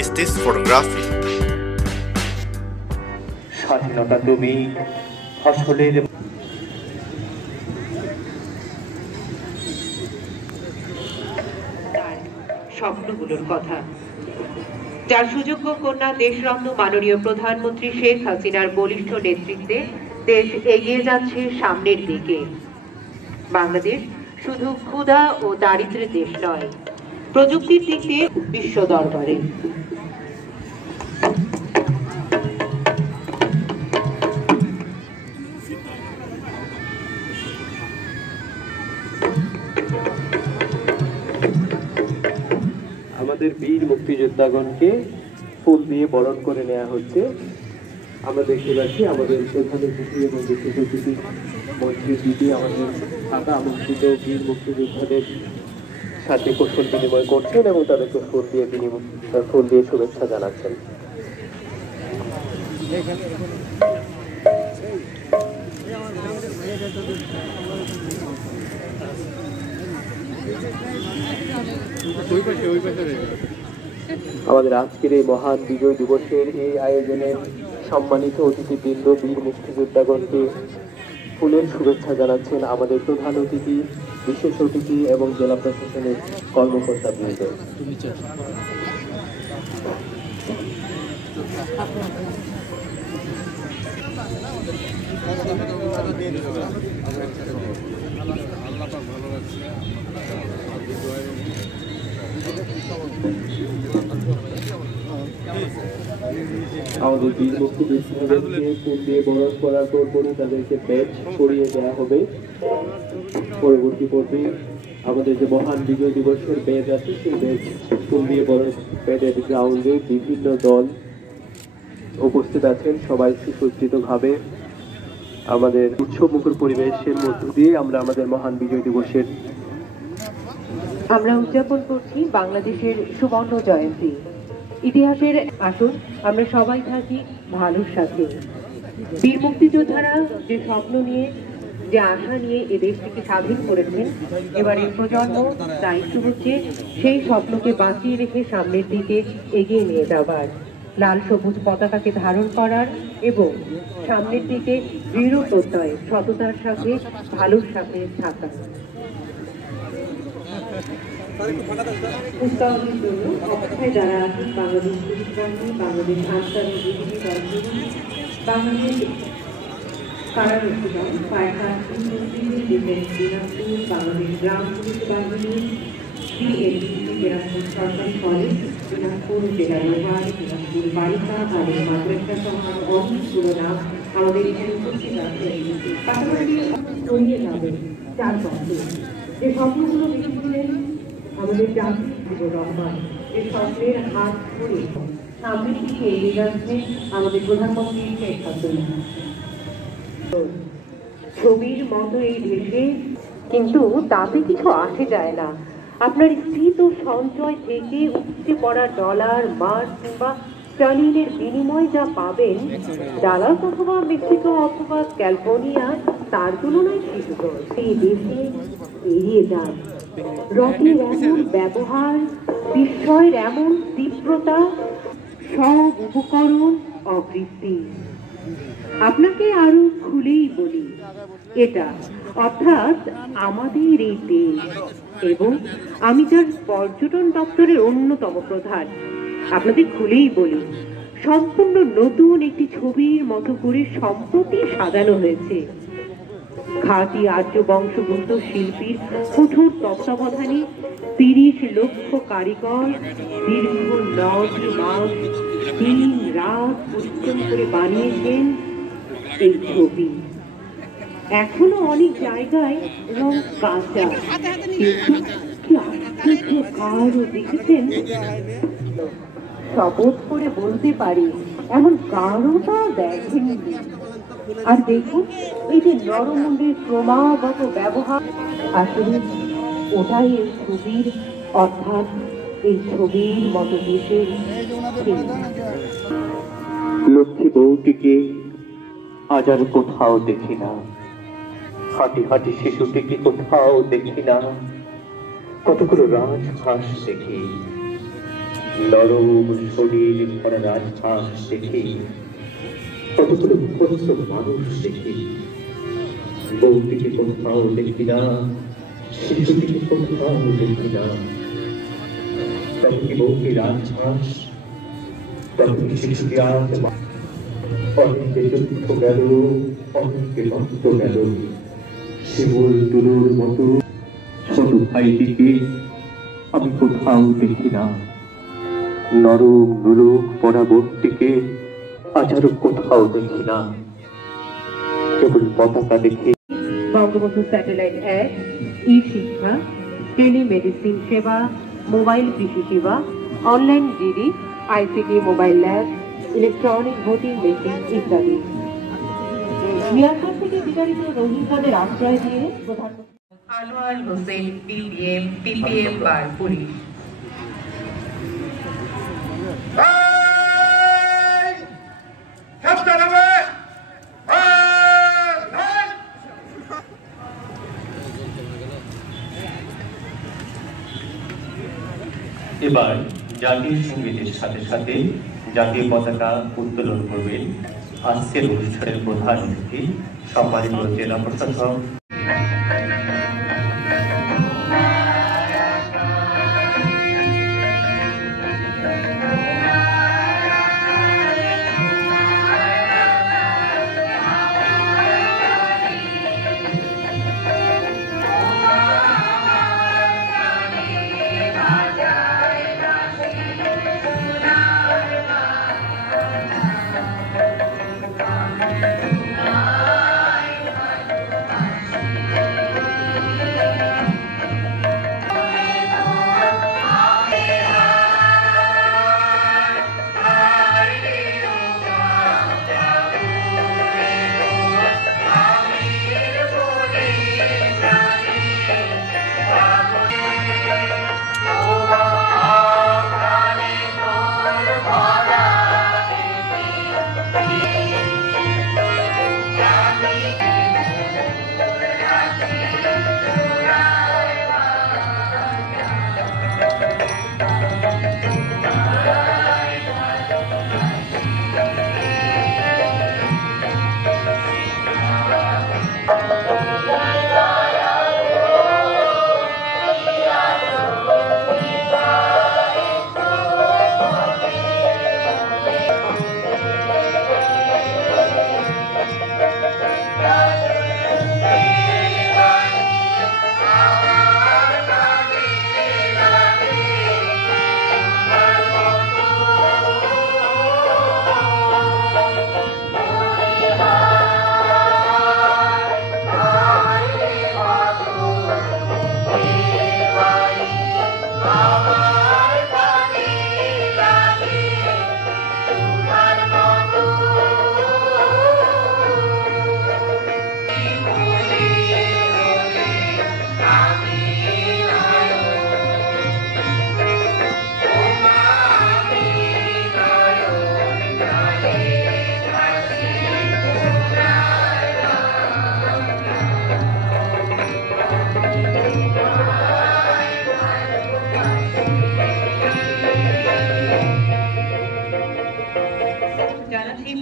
is this photography? স্বাধীনতা তুমি ফসলের স্বপ্নগুলোর কথা, যার সুযোগ্য কন্যা দেশরত্ন মাননীয় প্রধানমন্ত্রী শেখ হাসিনার বলিষ্ঠ নেতৃত্বে দেশ এগিয়ে যাচ্ছে সামনের দিকে। বাংলাদেশ শুধু ক্ষুধা ও দারিদ্র্যের দেশ নয়, প্রযুক্তির দিক দিয়ে বিশ্ব দরবারে। আমাদের বীর মুক্তিযোদ্ধাগণকে ফুল দিয়ে বরণ করে নেওয়া হচ্ছে। আমরা দেখতে পাচ্ছি আমাদের প্রধান অতিথি এবং বিশেষ অতিথি মন্ত্রীর দিদি আমাদের ঢাকা আমন্ত্রিত বীর মুক্তিযোদ্ধাদের সাথে কৌশল বিনিময় করছেন এবং তাদেরকে ফুল দিয়ে শুভেচ্ছা জানাচ্ছেন। আমাদের আজকের এই মহান বিজয় দিবসের এই আয়োজনে সম্মানিত অতিথিবৃন্দ বীর মুক্তিযোদ্ধাগণকে ফুলের শুভেচ্ছা জানাচ্ছেন আমাদের প্রধান অতিথি, বিশেষ অতিথি এবং জেলা প্রশাসনের কর্মকর্তাবৃন্দ। আমাদের বীর মুক্তিযোদ্ধাদেরকে ফুল দিয়ে বরণ করার পরপরই তাদেরকে ব্যাজ পরিয়ে দেওয়া হবে। পরবর্তী পর্বে আমাদের যে মহান বিজয় দিবসের ব্যাজ আছে সেই ব্যাজ ফুল দিয়ে বরণ প্যারেড গ্রাউন্ডে বিভিন্ন দল উপস্থিত আছেন। সবাই সুসজ্জিতভাবে আমাদের উৎসবমুখর পরিবেশের মধ্য দিয়ে আমরা আমাদের মহান বিজয় দিবসের আমরা উদযাপন করছি বাংলাদেশের সুবর্ণ জয়ন্তী। ইতিহাসের আসুন আমরা সবাই থাকি ভালোর সাথে। বীর মুক্তিযোদ্ধারা যে স্বপ্ন নিয়ে, যে আশা নিয়ে এ দেশটিকে স্বাধীন করেছেন, এবারের প্রজন্ম দায়িত্ব হচ্ছে সেই স্বপ্নকে বাঁচিয়ে রেখে সামনের দিকে এগিয়ে নিয়ে যাবার, লাল সবুজ পতাকাকে ধারণ করার এবং সামনের দিকে দৃঢ় প্রত্যয় সততার সাথে ভালোর সাথে থাকা। উৎসাহের জন্য অপেক্ষায় যারা আছেন বাংলাদেশ পুলিশবাহিনী, বাংলাদেশ আনসারের বিজিবি দলগুলি, বাংলাদেশ কারারক্ষী দল, fire service, defence Dinajpur, Bangladesh গ্রাম পুলিশ বাহিনী, বিএনপিসি দিনাজপুর সরকারি কলেজ, দিনাজপুর জেলা রোভার, দিনাজপুর বালিকা কালী মাদ্রাসা সহ অনেকগুলো নাম আমাদের এখানে উপস্থিত আছে। পাশাপাশি ছড়িয়ে যাবে চারপাশে যে স্বপ্নগুলো দেখেছিলেন আমাদের জাতির মুজিবুর রহমান, যে স্বপ্নের হাত ধরে সামনের দিকে এগিয়ে যাচ্ছে আমাদের প্রধানমন্ত্রী শেখ হাসিনা। ছবির মতো এই দেশে কিন্তু তাতে কিছু আসে যায় না। আপনার স্থিত সঞ্চয় থেকে উপচে পড়া ডলার, মার্ক কিংবা স্টালিনের বিনিময় যা পাবেন ডালাস অথবা মেক্সিকো অথবা ক্যালিফোর্নিয়া, তার তুলনায় শিশুত সেই দেশে এড়িয়ে যান। রকের এমন ব্যবহার, বিস্ময়ের এমন তীব্রতা, সব উপকরণ অবৃত্তি। আপনাকে আরো খুলেই বলি, এটা অর্থাৎ আমাদের এই দেশ, এবং আমি যার পর্যটন দপ্তরের অন্যতম প্রধান, আপনাদের খুলেই বলি, সম্পূর্ণ নতুন একটি ছবির মতো করে সম্প্রতি সাজানো হয়েছে। খাঁটি আর্য বংশভূত শিল্পীর কঠোর তত্ত্বাবধানে ৩০ লক্ষ কারিগর দীর্ঘ ৯ মাস দিন রাত পরিশ্রম করে বানিয়েছেন এই ছবি। এখনো অনেক জায়গায় রং কাঁচা, কিন্তু কি আশ্চর্য কারও দেখেছেন? শপথ করে বলতে পারি এমন কারোটা দেখেনি। আর দেখুন এই যে নরমুণ্ডের ক্রমাগত ব্যবহার, আসলে ওটাই এই ছবির, অর্থাৎ এই ছবির মতো দেশের। লক্ষ্মী বউটিকে আজ আর কোথাও দেখি না, হাঁটি হাঁটি শিশুটিকে কোথাও দেখি না, কতগুলো রাজহাঁস দেখি, নরম শরীর ভরা রাজহাঁস দেখে, কতগুলো মুখস্থ মানুষ দেখে, বউটিকে কোথাও দেখি না, শিশুটিকে কোথাও দেখি না। তবে কি বউটি রাজহাঁস, তবে কি শিশুটি আজ অনেকে যুদ্ধ গেল, অনেকে রক্ত গেল, শিমুল তুলোর মতো ছোট ভাইটিকে আমি কোথাও দেখি না। নরম নুলুক পরা বোনটিকে আজ আর কোথাও দেখি না, কেবল পতাকা দেখি। বঙ্গবন্ধু স্যাটেলাইট 1, ই-শিক্ষা, টেলিমেডিসিন সেবা, মোবাইল কৃষি সেবা, online GD, ICT mobile lab, electronic voting machine ইত্যাদি। মিয়ানমার থেকে বিতাড়িত রোহিঙ্গাদের আশ্রয় দিয়ে প্রধানমন্ত্রী আনোয়ার হোসেন পিপিএম বার পুলিশ। এবার জাতীয় সঙ্গীতের সাথে সাথে জাতীয় পতাকা উত্তোলন করবেন আজকের অনুষ্ঠানের প্রধান অতিথি সম্মানিত জেলা প্রশাসক।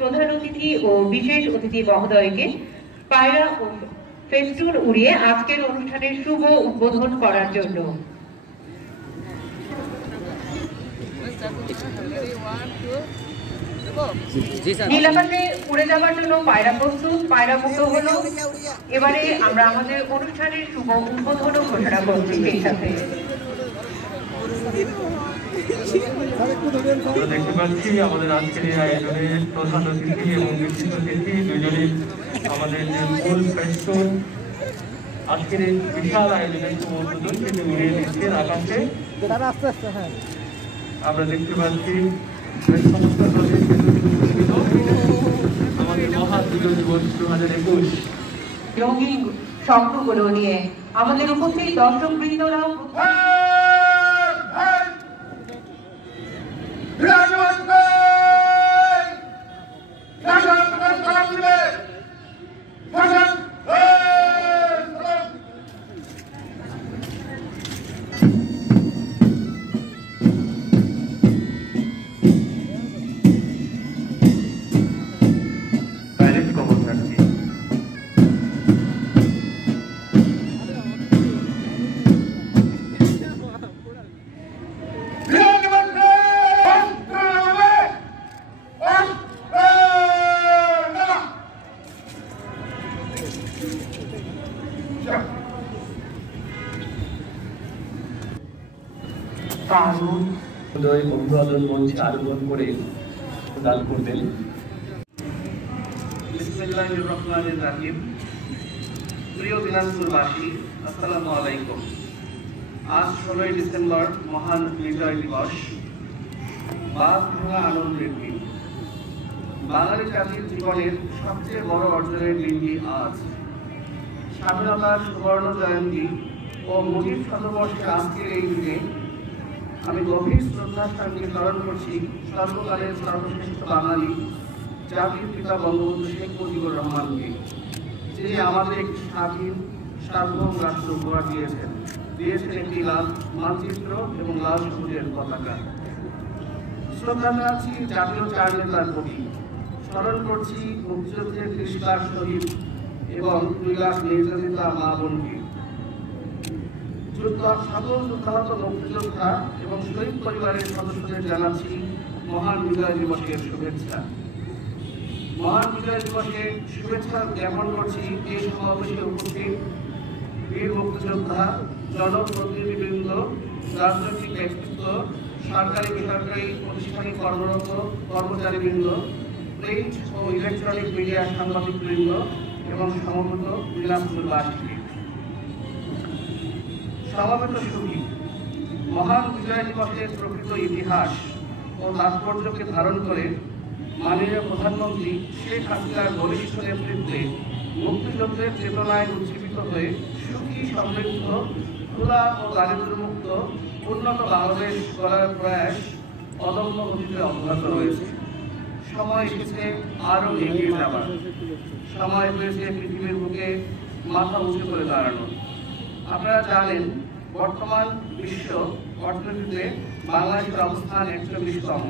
প্রধান অতিথি ও বিশেষ অতিথি মহোদয়কে পায়রা ও ফেস্টুন উড়িয়ে আজকের অনুষ্ঠানের শুভ উদ্বোধন করার জন্য। নীলাকাশে উড়ে যাওয়ার জন্য পায়রা প্রস্তুত, পায়রা মুক্ত হলো। এবারে আমরা আমাদের অনুষ্ঠানের শুভ উদ্বোধন ঘোষণা করছি। সেই সাথে আমরা দেখতে পাচ্ছি আমাদের আজকের এই আয়োজনের প্রধান অতিথি এবং বিশিষ্ট অতিথি দুজনে আমাদের যে মূল ফেস্টুন আজকের এই বিশাল আয়োজনের উদ্বোধন সেটি উড়িয়ে দিচ্ছেন আকাশে। আমরা দেখতে পাচ্ছি আমাদের মহান বিজয় দিবস 2021 রঙিন স্বপ্নগুলো নিয়ে আমাদের উপস্থিত দর্শক বৃন্দরাও কারণ অভিবাদন মঞ্চে আরোহণ করে দান করবেন। বিসমিল্লাহির রহমানির রহিম। প্রিয় দিনাজপুরবাসী, আসসালামু আলাইকুম। আজ 16 ডিসেম্বর মহান বিজয় দিবস, বাঘ ভাঙা আনন্দের দিন। বাঙালি জাতির জীবনের সবচেয়ে বড় অর্জনের দিনটি আজ। স্বাধীনতার সুবর্ণ জয়ন্তী ও মুজিব শতবর্ষের আজকের এই দিনে আমি গভীর শ্রদ্ধার সঙ্গে স্মরণ করছি সর্বকালের সর্বশ্রেষ্ঠ বাঙালি জাতির পিতা বঙ্গবন্ধু শেখ মুজিবুর রহমানকে, যিনি আমাদের একটি স্বাধীন সার্বভৌম রাষ্ট্র উপহার দিয়েছেন একটি লাল মানচিত্র এবং লাল সবুজের পতাকা। শ্রদ্ধা জানাচ্ছি জাতীয় চার নেতার প্রতি, স্মরণ করছি মুক্তিযুদ্ধের ৩০ লাখ শহীদ এবং ২ লাখ নির্যাতিতা মা বোনকে। সকল যুদ্ধাহত মুক্তিযোদ্ধা এবং শহীদ পরিবারের সদস্যদের জানাচ্ছি মহান বিজয় দিবসের শুভেচ্ছা। মহান বিজয় দিবসের শুভেচ্ছা জ্ঞাপন করছি এই সমাবেশে উপস্থিত বীর মুক্তিযোদ্ধা, জনপ্রতিনিধিবৃন্দ, রাজনৈতিক ব্যক্তিত্ব, সরকারি বেসরকারি প্রতিষ্ঠানে কর্মরত কর্মচারীবৃন্দ, প্রিন্ট ও ইলেকট্রনিক মিডিয়ার সাংবাদিকবৃন্দ এবং সমবেত দিনাজপুরবাসীকে। সমবেত সুখী মহান বিজয় দিবসের প্রকৃত ইতিহাস ও তাৎপর্যকে ধারণ করে মাননীয় প্রধানমন্ত্রী শেখ হাসিনার বলিষ্ঠ নেতৃত্বে মুক্তিযুদ্ধের চেতনায় উজ্জীবিত হয়ে সুখী, সমৃদ্ধ, খোলা ও দারিদ্র্যমুক্ত উন্নত বাংলাদেশ গড়ার প্রয়াস অদম্য গতিতে অব্যাহত রয়েছে। সময় এসেছে আরও এগিয়ে যাবার, সময় হয়েছে পৃথিবীর বুকে মাথা উঁচু করে দাঁড়ানো। আপনারা জানেন, বর্তমান বিশ্ব অর্থনীতিতে বাংলাদেশের অবস্থান ৪১তম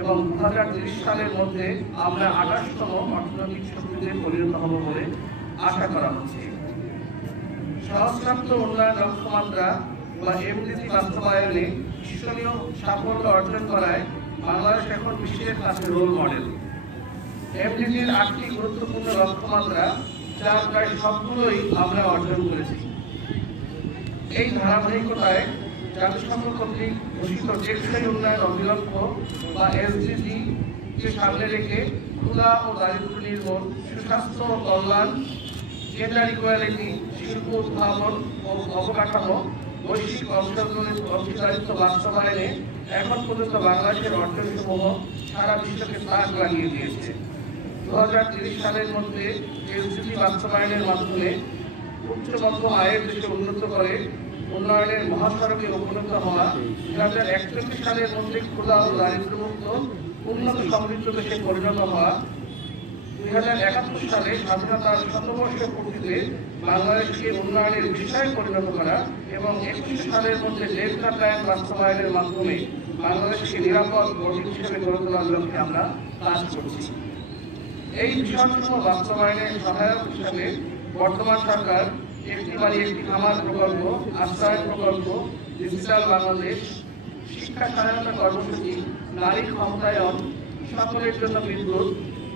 এবং ২০৩০ সালের মধ্যে আমরা ২৮তম অর্থনৈতিক শক্তিতে পরিণত হব বলে আশা করা হচ্ছে। সহস্রাব্দ উন্নয়ন লক্ষ্যমাত্রা বা এমডিজি বাস্তবায়নে বিশ্বনীয় সাফল্য অর্জন করায় বাংলাদেশ এখন বিশ্বের কাছে রোল মডেল। এমডিজির ৮টি গুরুত্বপূর্ণ লক্ষ্যমাত্রা, যার প্রায় সবগুলোই আমরা অর্জন করেছি। এই ধারাবাহিকতায় জাতিসংঘ কর্তৃক ঘোষিত টেকসই উন্নয়ন অভিলক্ষ্য বা এসডিজি কে সামনে রেখে ক্ষুধা ও দারিদ্র্য নির্মূল, সুস্বাস্থ্য ও কল্যাণ, জেন্ডার ইকুয়ালিটি, শিল্প উদ্ভাবন ও অবকাঠামো, বৈশ্বিক অংশীদারিত্ব বাস্তবায়নে এখন পর্যন্ত বাংলাদেশের অর্জনসমূহ সারা বিশ্বকে তাক লাগিয়ে দিয়েছে। ২০৩০ সালের মধ্যে এসডিজি বাস্তবায়নের মাধ্যমে উচ্চ মধ্যম আয়ের দেশে উন্নত করে উন্নয়নের মহাসড়কে উপনীত হওয়া, ২০৪১ সালের মধ্যে ক্ষুধা ও দারিদ্র্যমুক্ত উন্নত সমৃদ্ধ দেশে পরিণত হওয়া, ২০৭১ সালে স্বাধীনতার শতবর্ষ পূর্তিতে বাংলাদেশকে উন্নয়নের বিষয়ে পরিণত করা এবং ২১ সালের মধ্যে ডেল্টা প্ল্যান বাস্তবায়নের মাধ্যমে বাংলাদেশকে নিরাপদ গঠিত হিসেবে গড়ে তোলার লক্ষ্যে আমরা কাজ করছি। এই বিষয়সমূহ বাস্তবায়নের সহায়ক হিসাবে বর্তমান সরকার একটি বাড়ি একটি খামার প্রকল্প, আশ্রয় প্রকল্প, ডিজিটাল বাংলাদেশ, শিক্ষা সহায়তা কর্মসূচি, নারী ক্ষমতায়ন, সকলের জন্য বিদ্যুৎ,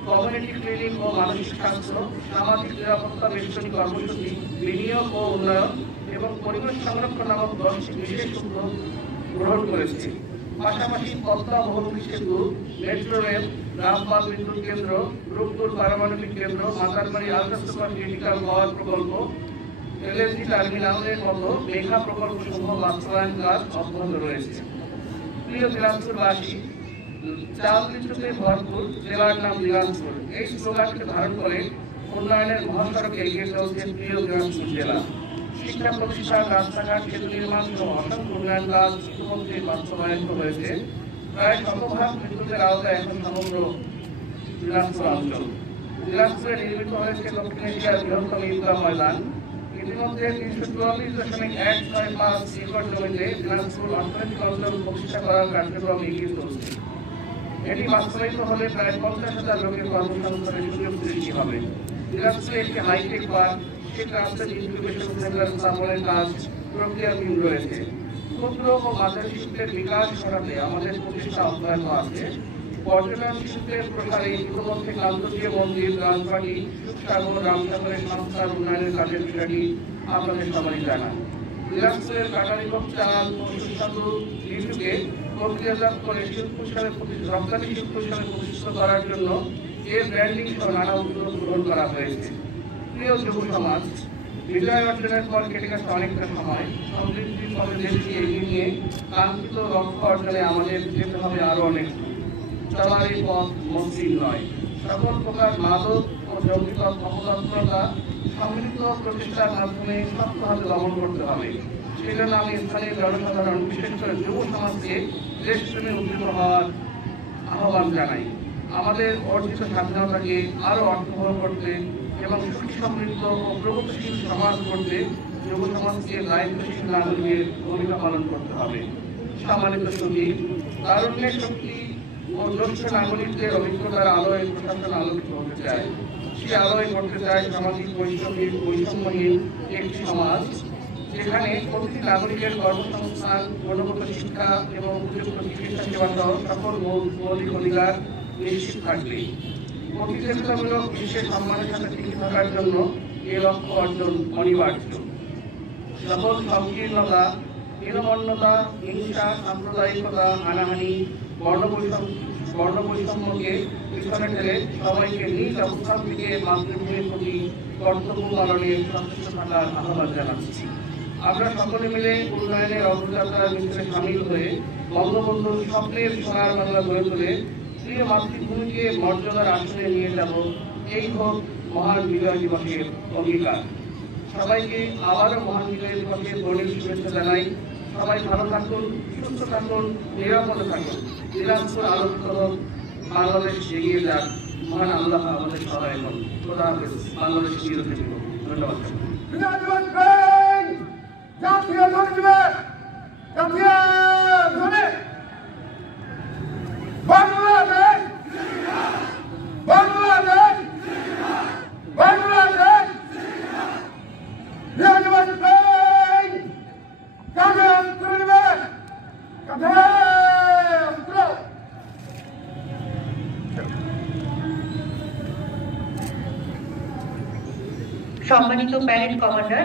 কমিউনিটি ক্লিনিক ও মানসিক স্বাস্থ্য, সামাজিক নিরাপত্তা বেষ্টনী কর্মসূচি, বিনিয়োগ ও উন্নয়ন এবং পরিবেশ সংরক্ষণ নামক 10টি বিশেষ উদ্যোগ গ্রহণ করেছে। পাশাপাশি পদ্মা বহুমুখী সেতু, মেট্রো রেল, রামপাল বিদ্যুৎ কেন্দ্র, রূপপুর পারমাণবিক কেন্দ্র, মাতারবাড়ি আলট্রা সুপার ক্রিটিক্যাল পাওয়ার প্রকল্প, এলএনজি টার্মিনালের মতো মেঘা প্রকল্পসমূহ বাস্তবায়ন কাজ অব্যাহত রয়েছে। প্রিয় দিনাজপুরবাসী, চাল বিদ্যুতে ভরপুর জেলার নাম দিনাজপুর, এই স্লোগানকে ধারণ করে উন্নয়নের মহাসড়কে এগিয়ে চলছে প্রিয় দিনাজপুর জেলা। শিক্ষা প্রতিষ্ঠান, রাস্তাঘাট, সেতু নির্মাণ সহ অসংখ্য উন্নয়ন কাজ ইতিমধ্যে বাস্তবায়িত হয়েছে। প্রায় শতভাগ বিদ্যুতের আওতায় এখন সমগ্র দিনাজপুর অঞ্চল। দিনাজপুরে নির্মিত হয়েছে দক্ষিণ এশিয়ার বৃহত্তম ঈদগাহ ময়দান। ইতিমধ্যে ৩৪৪.১৬৫ একর জমিতে দিনাজপুর অর্থনৈতিক অঞ্চল প্রতিষ্ঠা করার কার্যক্রম এগিয়ে চলছে। এটি বাস্তবায়িত হলে প্রায় ৫০,০০০ লোকের কর্মসংস্থানের সুযোগ সৃষ্টি হবে। দিনাজপুরে একটি হাইটেক পার্ক, শেখ রাস্তার ইনকিউবেশন সেন্টার স্থাপনের কাজ প্রক্রিয়াধীন রয়েছে। ক্ষুদ্র ও মাঝারি শিল্পের বিকাশ ঘটাতে আমাদের প্রচেষ্টা অব্যাহত আছে। পর্যটন শিল্পের প্রসারে ইতিমধ্যে কান্তজীয় মন্দির, রাজবাড়ি, সুখসাগর, রামসাগরের সংস্কার উন্নয়নের কাজের বিষয়টি আপনাদের সবাই জানা। দিনাজপুরের কাটারিগঞ্জ চাল ও সুস্বাদু লিচুকে প্রক্রিয়াজাত করে রপ্তানি শিল্প হিসাবে প্রতিষ্ঠিত করার জন্য এর ব্র্যান্ডিং সহ নানা উদ্যোগ গ্রহণ করা হয়েছে। প্রিয় যুব সমাজ, বিজয় অর্জনের পর কেটে গেছে অনেকটা সময়। সমৃদ্ধির পথে দেশকে এগিয়ে নিয়ে কাঙ্ক্ষিত লক্ষ্য অর্জনে আমাদের যেতে হবে আরো অনেক। চলার এই পথ মসৃণ নয়। সকল প্রকার মাদক ও যৌক্তিক অপতৎপরতা সম্মিলিত প্রচেষ্টার মাধ্যমে শক্তভাবে দমন করতে হবে। সেই জন্য আমি স্থানীয় জনসাধারণ, বিশেষ করে যুব সমাজকে দেশপ্রেমে উদ্বুদ্ধ হওয়ার আহ্বান জানাই। আমাদের অর্জিত স্বাধীনতাকে আরো অর্থবহ করতে এবং সুখী সমৃদ্ধ ও প্রগতিশীল সমাজ করতে যুব সমাজকে দায়িত্বশীল নাগরিকের ভূমিকা পালন করতে হবে। সম্মানিত সুধী, তারুণ্যের শক্তি ও জ্যেষ্ঠ নাগরিকদের অভিজ্ঞতার আলোয় প্রশাসন আলোকিত হতে চায়। সে আলোয় করতে চায় সামাজিক বৈষম্যহীন একটি সমাজ, যেখানে প্রতিটি নাগরিকের কর্মসংস্থান, গুণগত শিক্ষা এবং উপযুক্ত চিকিৎসা সেবা সহ সকল মৌলিক অধিকার নিশ্চিত থাকবে। প্রতিযোগিতামূলক বিশ্বের সম্মানের সাথে টিকে থাকার জন্য এই লক্ষ্য অর্জন অনিবার্য। সকল সংকীর্ণতা, হীনমন্যতা, হিংসা, সাম্প্রদায়িকতা, হানাহানি, বর্ণবৈষম্যকে পিছনে ফেলে সবাইকে নিজ অবস্থান থেকে মাতৃভূমির প্রতি কর্তব্য পালনে সচেষ্ট থাকার আহ্বান জানাচ্ছি। আমরা সকলে মিলে উন্নয়নের অগ্রযাত্রার মিছিলে সামিল হয়ে বঙ্গবন্ধুর স্বপ্নের সোনার বাংলা গড়ে তুলে প্রিয় মাতৃভূমিকে মর্যাদার আসনে নিয়ে যাব, এই হোক মহান বিজয় দিবসের অঙ্গীকার। সবাইকে আবারও মহান বিজয় দিবসের বর্ণিল শুভেচ্ছা জানাই। সবাই ভালো থাকুন, সুস্থ থাকুন, নিরাপদে থাকুন। দিনাজপুর আলোকিত হোক, বাংলাদেশ এগিয়ে যাক। মহান আল্লাহ আমাদের সহায় হন। খোদা হাফেজ। বাংলাদেশ চিরদিন হোক। ধন্যবাদ। জাতীয় সংগীতে জাতীয় ধ্বনি বাংলাদেশ বাংলাদেশ বাংলাদেশ সম্মানিত প্যারেড কমান্ডার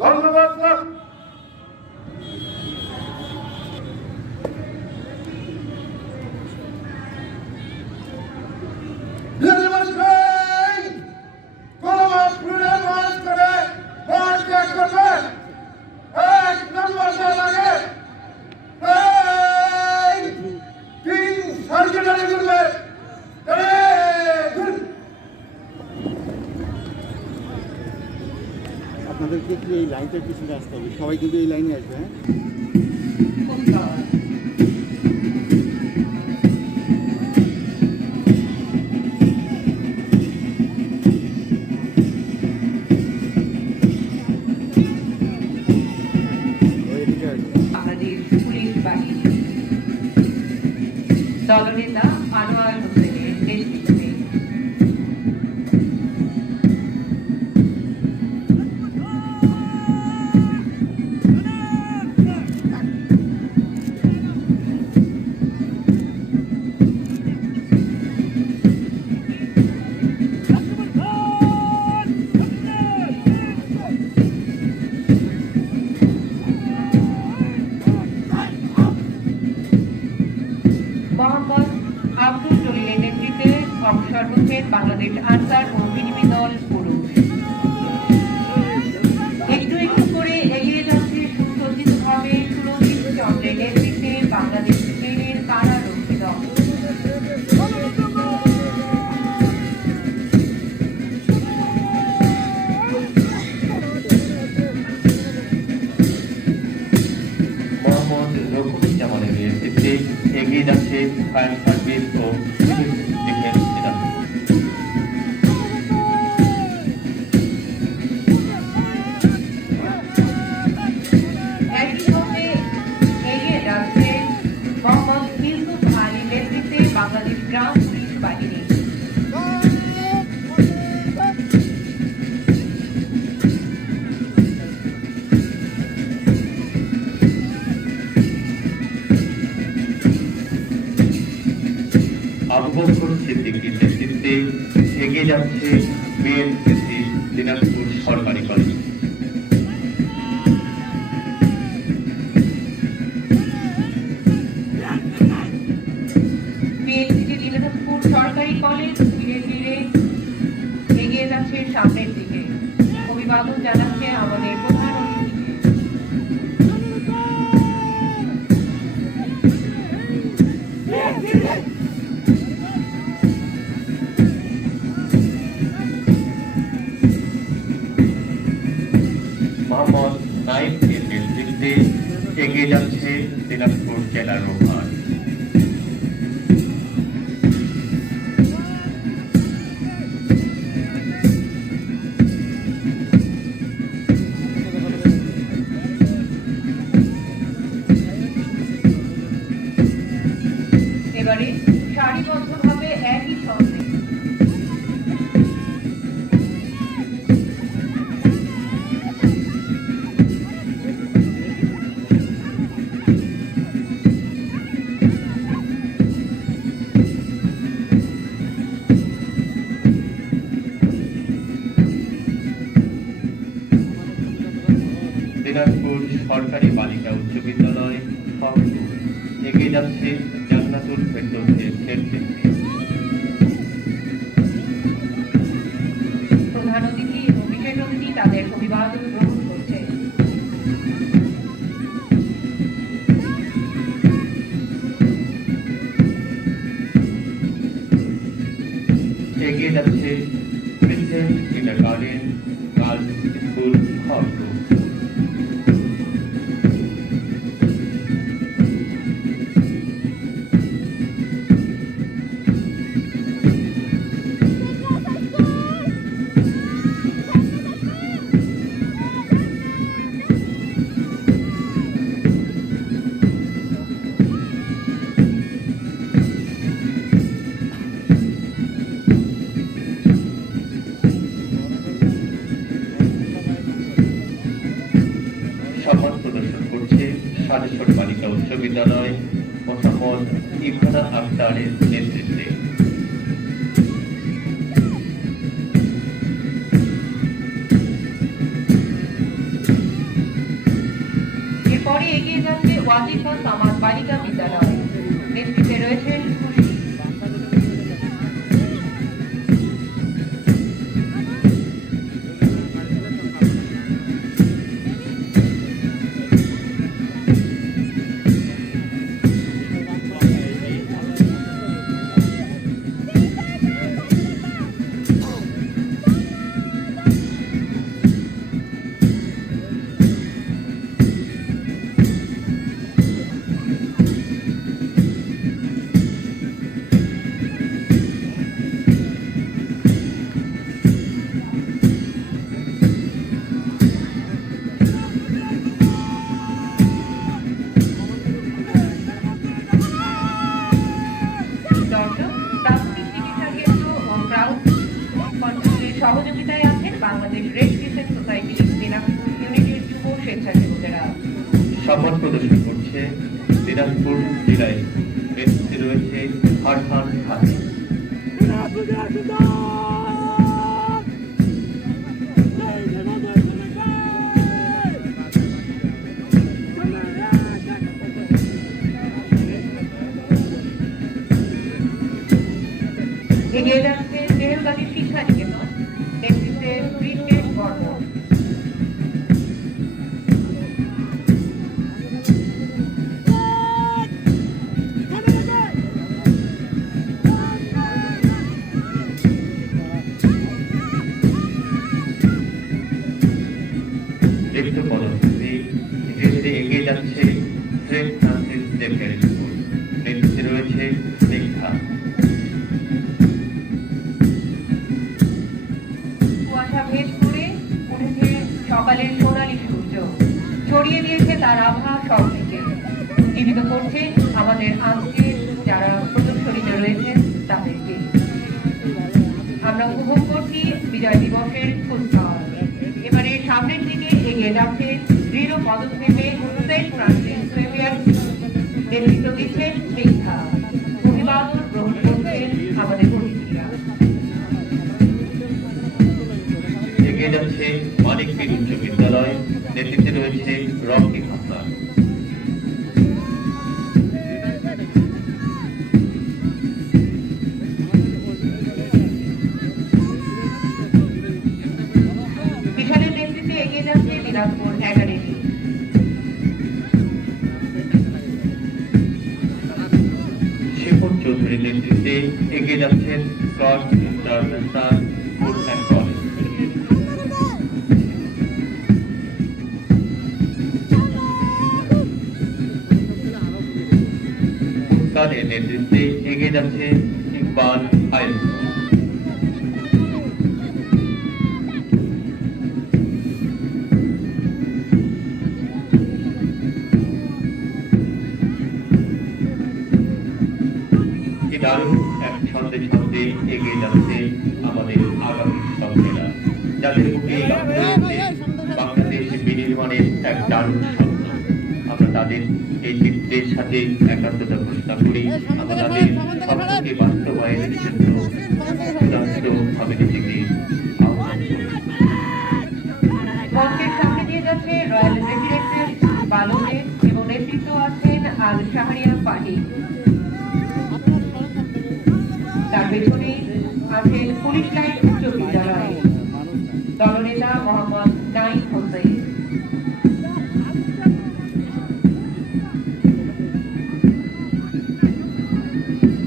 ধন্যবাদ স্যার। আপনাদেরকে কি এই লাইনটার পিছনে আসতে হবে? সবাই কিন্তু এই লাইনে আসবে। হ্যাঁ, বাংলাদেশ পুলিশ বাহিনী দলনেতা আনোয়ার হোসেনের নেতৃত্বে আব্দুল জলিলের নেতৃত্বে অগ্রসর হচ্ছেন বাংলাদেশ আনসার ও বিজিবি দল পুরুষ। একটু একটু করে এগিয়ে যাচ্ছে সুসজ্জিতভাবে সুরজিৎ চন্দ্রের নেতৃত্বে বাংলাদেশ ট্রেনের কারারক্ষী দল। রফিকুজ্জামানের নেতৃত্বে এগিয়ে যাচ্ছে ফায়ার সার্ভিস ও ডিফেন্স বিভাগ। একই সঙ্গে এগিয়ে যাচ্ছে মোহাম্মদ ইউসুফ আলীর নেতৃত্বে বাংলাদেশ গ্রাম পুলিশ বাহিনী। আবু বকর সিদ্দিকীর নেতৃত্বে নেতৃত্বে এগিয়ে যাচ্ছে বিএনসিসি দিনাজপুর সরকারি কলেজ। বিএনসিসি দিনাজপুর সরকারি কলেজ ধীরে ধীরে এগিয়ে যাচ্ছে সামনের দিকে। অভিবাদন জানাচ্ছে আমাদের প্রধান অতিথিকে। মোহাম্মদ নাইমের নেতৃত্বে এগিয়ে যাচ্ছে দিনাজপুর জেলার রোভার। এবারে সারিবদ্ধভাবে একই ছন্দে দিনাজপুর সরকারি বালিকা উচ্চ বিদ্যালয় এগিয়ে যাচ্ছে জান্নাতুল ফেরদৌসের নেতৃত্বে। প্রধান অতিথি ও বিশেষ অতিথি তাদের অভিবাদন গ্রহণ করছে। এগিয়ে যাচ্ছে crescent kindergarten girls school Kharagpur. সম্মান প্রদর্শন করছে সাদেশ্বর বালিকা উচ্চ বিদ্যালয় মোহাম্মদ ইফানা আক্তারের নেতৃত্বে। এরপরে এগিয়ে যাচ্ছে ওয়াজিফা সামাদ বালিকা বিদ্যালয়, নেতৃত্বে রয়েছেন খুশি। সহযোগিতায় আছেন Bangladesh red crescent society Dinajpur ইউনিটের যুব স্বেচ্ছাসেবকেরা। সম্মান প্রদর্শন করছে দিনাজপুর জেলায় নেতৃত্বে রয়েছে ফারহান হাসান। এগিয়ে যাচ্ছে দেহগাজী শিক্ষা নিকেতন, নেতৃত্বে ব্রিটেশ বর্মন। দেখতে পদক্ষেপে ধীরে ধীরে এগিয়ে যাচ্ছে সেন্ট ফ্রান্সিস জেভিয়ার স্কুল, নেতৃত্বে রয়েছে দীক্ষা। কুয়াশা ভেদ করে উঠেছে সকালের সোনালী সূর্য, ছড়িয়ে দিয়েছে তার আভা সব দিকে, জীবিত করছে আমাদের আজকে যারা প্রদর্শনীতে রয়েছেন তাদেরকে। আমরা উপভোগ করছি বিজয় দিবসের উৎসব। এবারে সামনের দিকে এগিয়ে যাচ্ছে দৃঢ় পদক্ষেপে সেন্ট ফ্রান্সিস জেভিয়ার, নেতৃত্ব দিচ্ছেন দীক্ষা। অভিবাদন গ্রহণ করছেন আমাদের অতিথিরা। এগিয়ে যাচ্ছে মানিক বীর উচ্চ বিদ্যালয়, নেতৃত্বে রয়েছে রকি হাসনান। বিশালের নেতৃত্বে এগিয়ে যাচ্ছে দিনাজপুর একাডেমি। শিপন চৌধুরীর নেতৃত্বে এগিয়ে যাচ্ছেন cross international school and college. মুস্কানের নেতৃত্বে এগিয়ে যাচ্ছে ইকবাল হাই স্কুল। দারুণ এক ছন্দে ছন্দে এগিয়ে যাচ্ছে আমাদের আগামী সন্তানেরা, যাদের মুখে বাংলাদেশ বিনির্মাণের এক দারুণ স্বপ্ন। আমরা তাদের এই চিত্রের সাথে একাত্মতা ঘোষণা করি। আমরা তাদের স্বপ্নকে বাস্তবায়নের জন্য ভাবে নিজেকে আহ্বান করি। মঞ্চের সামনে দিয়ে যাচ্ছে রয়্যাল রেসিডেন্সিয়াল বালকে এবং নেতৃত্ব আছেন আল শাহরিয়া পাহি। তার পেছনে আছেন পুলিশ লাইন উচ্চ বিদ্যালয়, দলনেতা মোহাম্মদ নাইম হোসেন।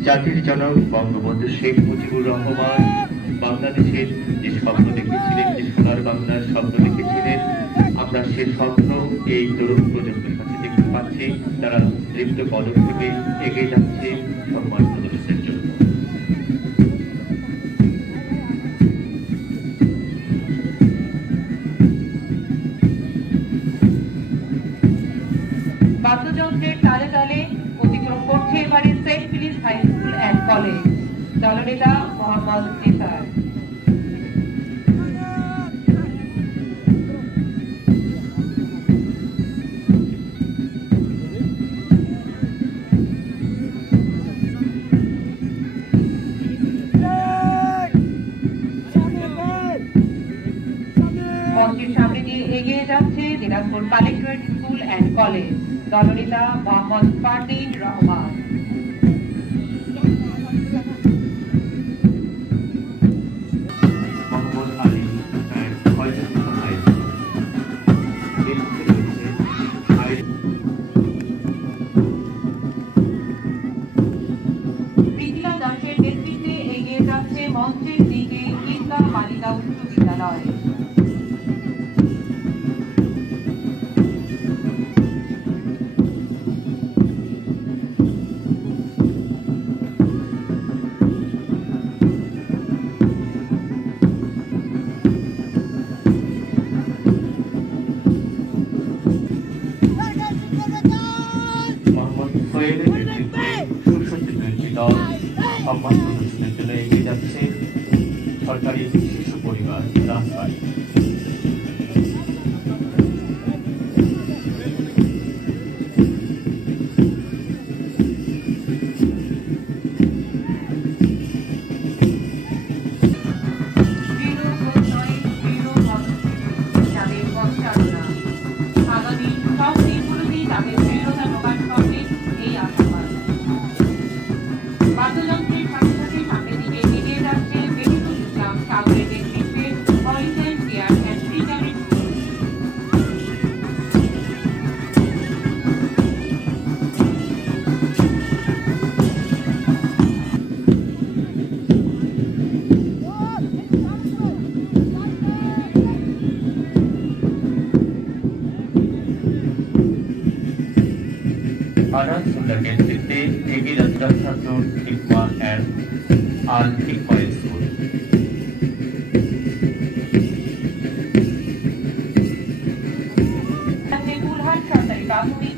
জাতির জনক বঙ্গবন্ধু শেখ মুজিবুর রহমান বাংলাদেশের যে স্বপ্ন দেখেছিলেন, যে সোনার বাংলার স্বপ্ন দেখেছিলেন, আমরা সে স্বপ্ন এই তরুণ প্রজন্মের কাছে দেখতে পাচ্ছি। তারা দৃপ্ত পদক্ষেপে এগিয়ে যাচ্ছে সম্মান প্রদর্শনের জন্য। বাদ্যযন্ত্রের তালে তালে অতিক্রম করছে এবারে Saint Philips high school and college, দলনেতা মোহাম্মদ নিসার। মঞ্চের সামনে দিয়ে এগিয়ে যাচ্ছে Dinajpur collectorate school and college, দলনেতা মোহাম্মদ ফারদিন রহমান। মোহাম্মদ আলী প্রীতিলা দাসের নেতৃত্বে এগিয়ে যাচ্ছে মঞ্চের দিকে ঈদগাহ বালিকা উচ্চ বিদ্যালয়। মোহাম্মদ সোহেলের নেতৃত্বে সুসজ্জিত একটি দল সম্মান প্রদর্শনের জন্য এগিয়ে যাচ্ছে সরকারি শিশু পরিবার রাজবাড়ী। আগামী সব দিনগুলোতেই তাদের দৃঢ়তা প্রকাশ করবে এই আশাবাদ। বাদ্যযন্ত্রের সাথে সাথে সামনের দিকে এগিয়ে যাচ্ছে বেরিকুল ইসলাম সাগরের নেতৃত্বে volunteer chair and retiring school. Anasullah নেতৃত্বে এগিয়ে যাত্রা ছাত্র ইকমা অ্যান্ড আল ইকমা স্কুল। কুলহাট সরকারি প্রাথমিক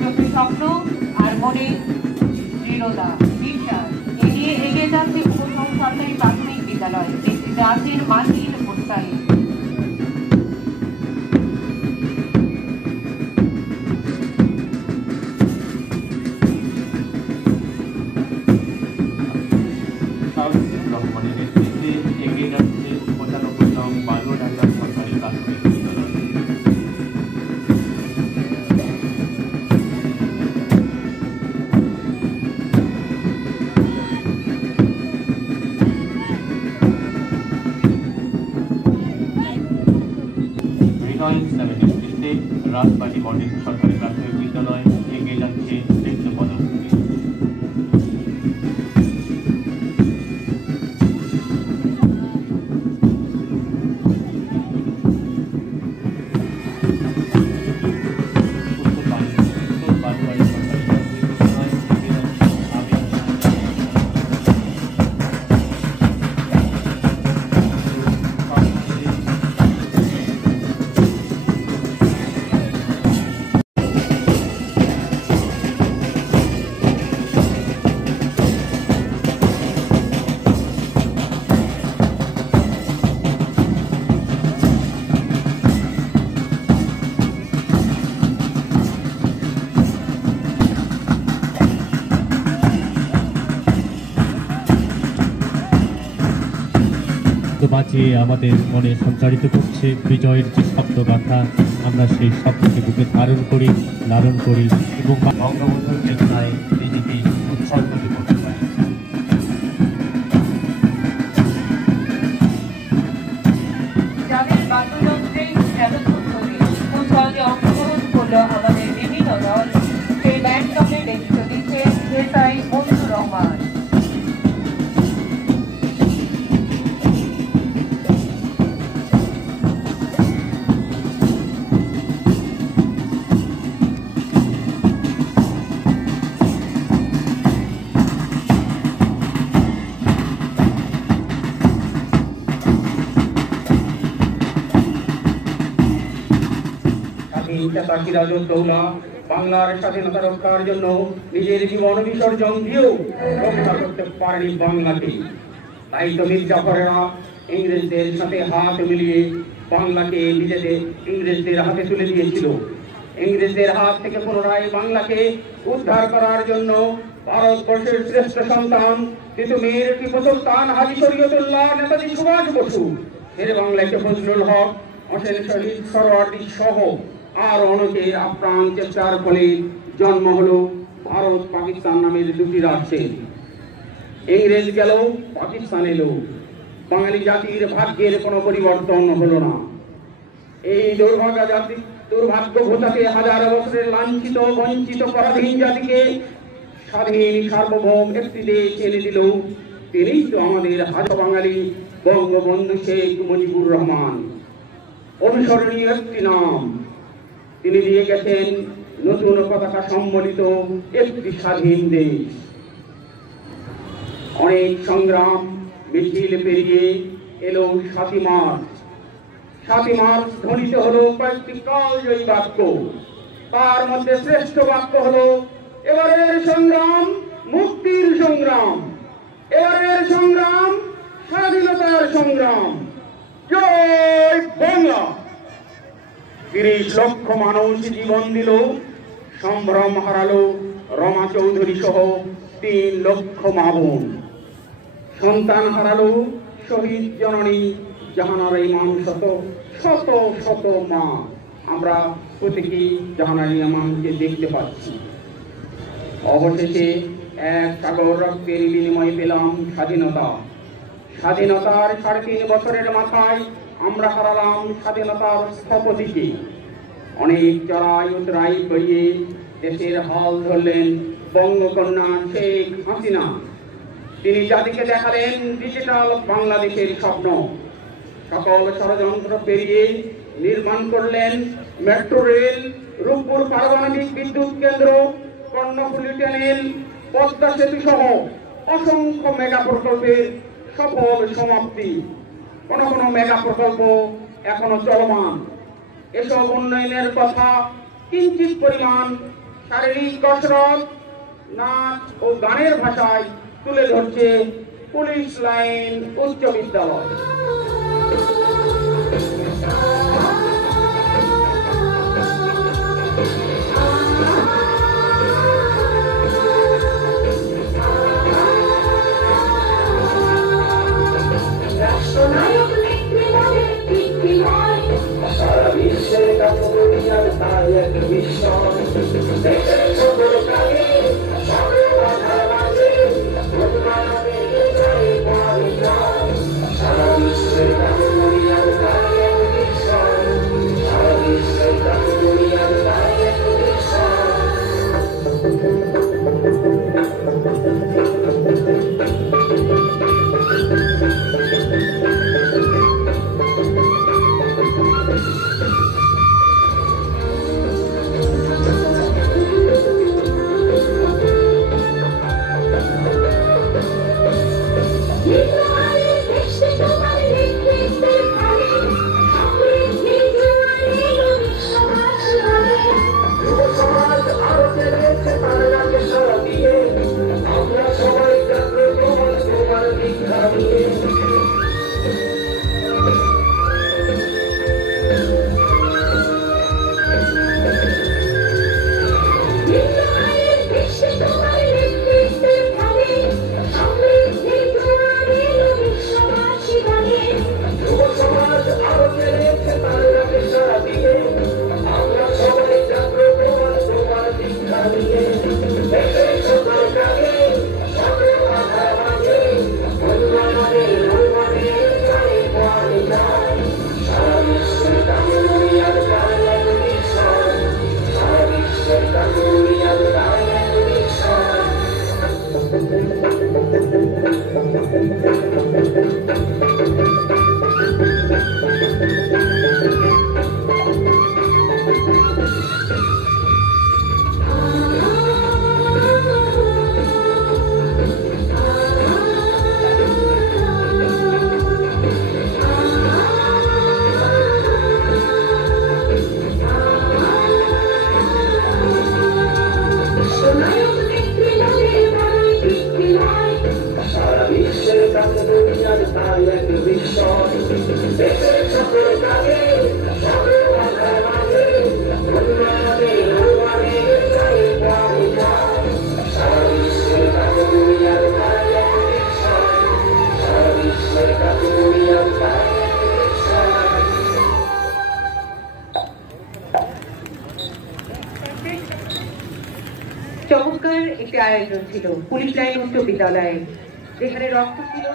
চোখে স্বপ্ন আর মনে দৃঢ়তা বিশ্বাস এগিয়ে যাচ্ছে উপশম সরকারি প্রাথমিক বিদ্যালয়, নেতৃত্বে আছেন মাহিল মোস্তাহিদ। নয় ইসলামের নেতৃত্বে রাজবাড়ী মডেল সরকারি প্রাথমিক বিদ্যালয় এগিয়ে যাচ্ছে বৃত্ত পদক। বাঁচিয়ে আমাদের মনে সঞ্চারিত করছে বিজয়ের যে শব্দগাথা, আমরা সেই শব্দকে বুকে ধারণ করি, লালন করি এবং বঙ্গবন্ধুর চেতনায় নিজেকে উৎসর্গ করতে পারি। যাদের বাদ্যযন্ত্রে এতক্ষণ ধরে উৎসর্গে অংশগ্রহণ করলো আমাদের বিভিন্ন দল, সেই ব্যান্ড দলের নেতৃত্ব দিচ্ছেন এসআই মঞ্জুর রহমান। সিরাজউদ্দৌলা বাংলার স্বাধীনতা রক্ষার জন্য নিজের জীবন বিসর্জন দিয়েও রক্ষা করতে পারেনি বাংলাকে। তাই তো মীর জাফরেরা ইংরেজদের সাথে হাত মিলিয়ে বাংলাকে নিজেদের ইংরেজদের হাতে তুলে দিয়েছিল। ইংরেজদের হাত থেকে পুনরায় বাংলাকে উদ্ধার করার জন্য ভারতবর্ষের শ্রেষ্ঠ সন্তান মীর টিপু সুলতান হাজী শরীয়তুল্লাহ নেতাজি সুভাষ বসু, এর বাংলাকে ফজলুল হক, হোসেন শহীদ সরওয়ার্দী সহ আর অনেকের আপ্রাণ চেষ্টার ফলে জন্ম হলো ভারত পাকিস্তান নামের দুটি রাষ্ট্রের। ইংরেজ গেল, পাকিস্তান এলো, বাঙালি জাতির ভাগ্যের কোনো পরিবর্তন হলো না। এই দুর্ভাগ্য ঘটাতে হাজার বছরের লাঞ্ছিত বঞ্চিত পরাধীন জাতিকে স্বাধীন সার্বভৌম একটি দেশ এনে দিল। তিনি তো আমাদের হাজার বাঙালি বঙ্গবন্ধু শেখ মুজিবুর রহমান। অনুসরণীয় একটি নাম, তিনি দিয়ে গেছেন নতুন পতাকা সম্বলিত একটি স্বাধীন দেশ। অনেক সংগ্রাম মিছিল পেরিয়ে এলো ৭ই মার্চ। ৭ই মার্চ ধ্বনিত হলো কয়েকটি কালজয়ী বাক্য। তার মধ্যে শ্রেষ্ঠ বাক্য হলো, এবারের সংগ্রাম মুক্তির সংগ্রাম, এবারের সংগ্রাম স্বাধীনতার সংগ্রাম। জয় বাংলা। ৩০ লক্ষ মানুষ জীবন দিল, সম্ভ্রম হারালো রমা চৌধুরী সহ ৩ লক্ষ মা বোন। সন্তান হারালো শহীদ জননী জাহানারা ইমাম শত শত শত মা। আমরা প্রত্যেকেই জাহানারা ইমামকে দেখতে পাচ্ছি। অবশেষে এক সাগর রক্তের বিনিময়ে পেলাম স্বাধীনতা। স্বাধীনতার ৩.৫ বছরের মাথায় আমরা হারালাম স্বাধীনতার স্থপতিকে। অনেক চড়াই উতরাই পেরিয়ে দেশের হাল ধরলেন বঙ্গকন্যা শেখ হাসিনা। তিনি জাতিকে দেখালেন ডিজিটাল বাংলাদেশের স্বপ্ন। সকল ষড়যন্ত্র পেরিয়ে নির্মাণ করলেন মেট্রো রেল, রূপপুর পারমাণবিক বিদ্যুৎ কেন্দ্র, কর্ণফুলী টানেল, পদ্মা সেতু সহ অসংখ্য মেগা প্রকল্পের সফল সমাপ্তি। কোন কোন মেগা প্রকল্প এখনো চলমান। এসব উন্নয়নের কথা কিঞ্চিত পরিমাণ শারীরিক কসরত, নাচ ও গানের ভাষায় তুলে ধরছে পুলিশ লাইন উচ্চ বিদ্যালয়। সারা বিশ্বের কাছে দুনিয়ার তার এক বিশ্বাস, দেশের সকল কাজে সবে বাধা লাগে, উন্নয়নে জয় পাওয়া যায়। সারা বিশ্বের কাছে চমৎকার একটি আয়োজন ছিল পুলিশ লাইন উচ্চ বিদ্যালয়ে, যেখানে রক্ত ছিল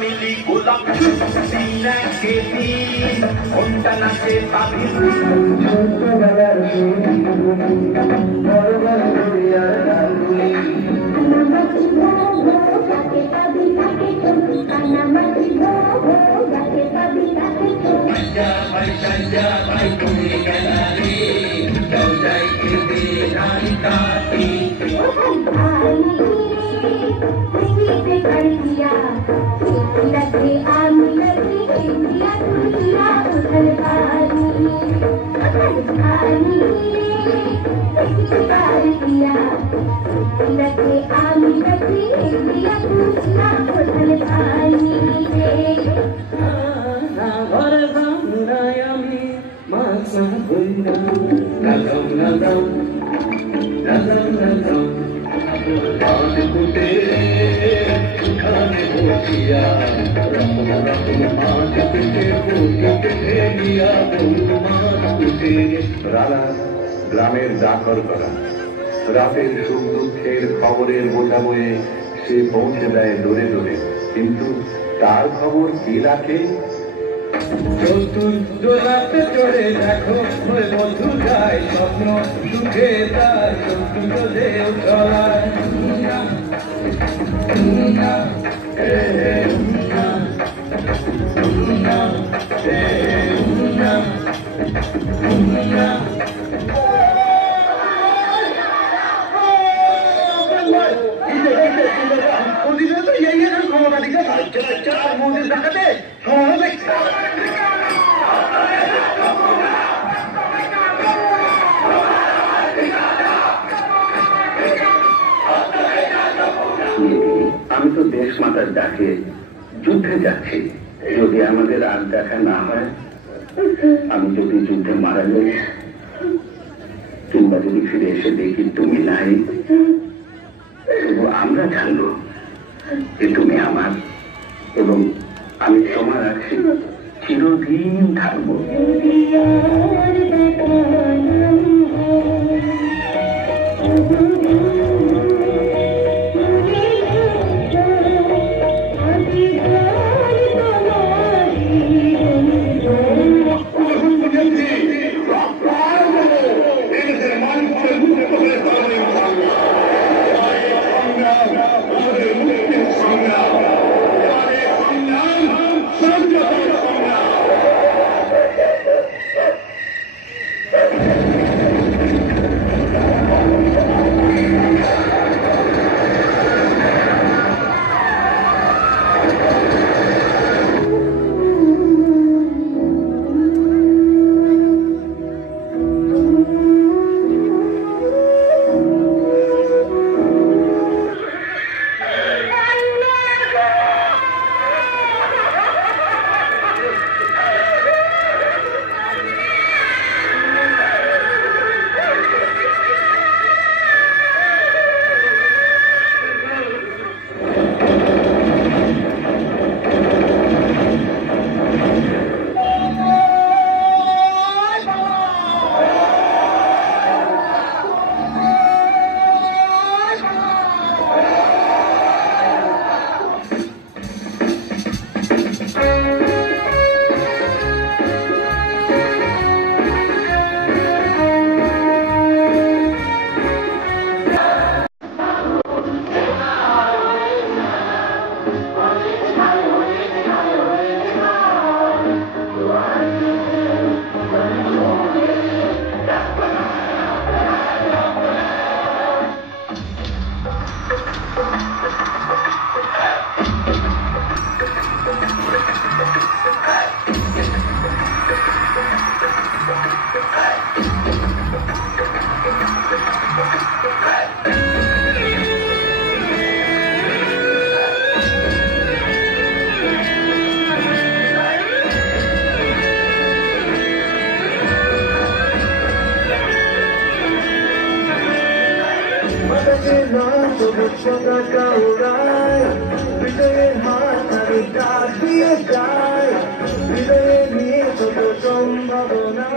মিলি গোলাপ দিনাকে দিন ঘন্টা নাচে পাবি ছোটবেলার গ্রামের জাগর করা রাতের সুখ দুঃখের খবরের বোঝা বয়ে সে পৌঁছে দেয় দূরে দূরে, কিন্তু তার খবর কি রাখে? রাতে চড়ে দেখো বন্ধু যায় স্বপ্ন সুখে তার ঢেউ চলায় আমি তো দেশ মাতার ডাকে যুদ্ধে যাচ্ছি, যদি আমাদের আর দেখা না হয়, আমি যদি যুদ্ধে মারা যাই, কিংবা যদি ফিরে এসে দেখি তুমি নাই, তবু আমরা জানবো যে তুমি আমার এবং আমি তোমার আছি চিরদিন থাকবো। বিজয়ের হাত আমি ডাক দিয়ে যাই, হৃদয়ে নিয়ে কত সম্ভাবনা।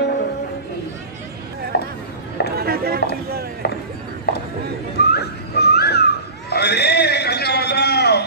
আরে কাঁচা বাদাম